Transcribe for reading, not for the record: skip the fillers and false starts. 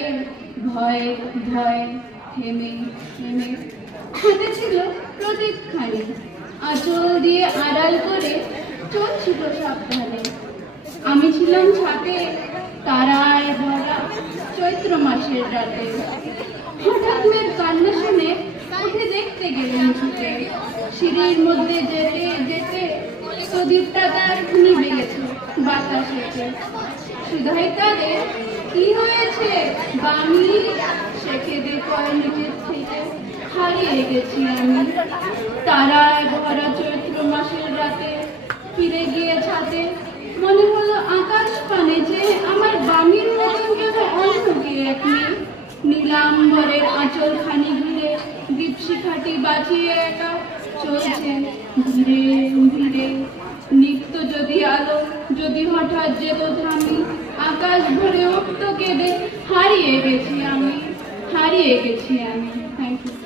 আড়ালে ভয়ে ভয়ে থেমে থেমে হাতে ছিল প্রদীপখানি, আঁচল দিয়ে আড়াল করে চলছিল সাবধানে। আমি ছিলাম ছাতে তারায় ভরা চৈত্র মাসের রাতে। হঠাৎ মেয়ের কান্না শুনে উঠে দেখতে গেলেন ছুটে। সিঁড়ির মধ্যে যেতে যেতে প্রদীপটা তার নিভে গেছে বাতাসেতে। সুধাই তারে কি হয়েছে বামি, সে কেঁদে কয় নিজের থেকে হারিয়ে গেছি আমি। তারায় ভরা চৈত্র মাসের রাতে ফিরে গিয়ে ছাতে মনে হলো আকাশ পানে যে আমার বামির মতন কেন অন্য গিয়ে এক মেয়ে। নীলাম্বরের আঁচল খানি ঘিরে দীপশিখাটি বাঁচিয়ে একা চলছে ধীরে ধীরে। নিত্য যদি আলো যদি হঠাৎ যেত থামি, আকাশ ভরে উঠত কেঁদে হারিয়ে গেছি আমি, হারিয়ে গেছি আমি। Thank you.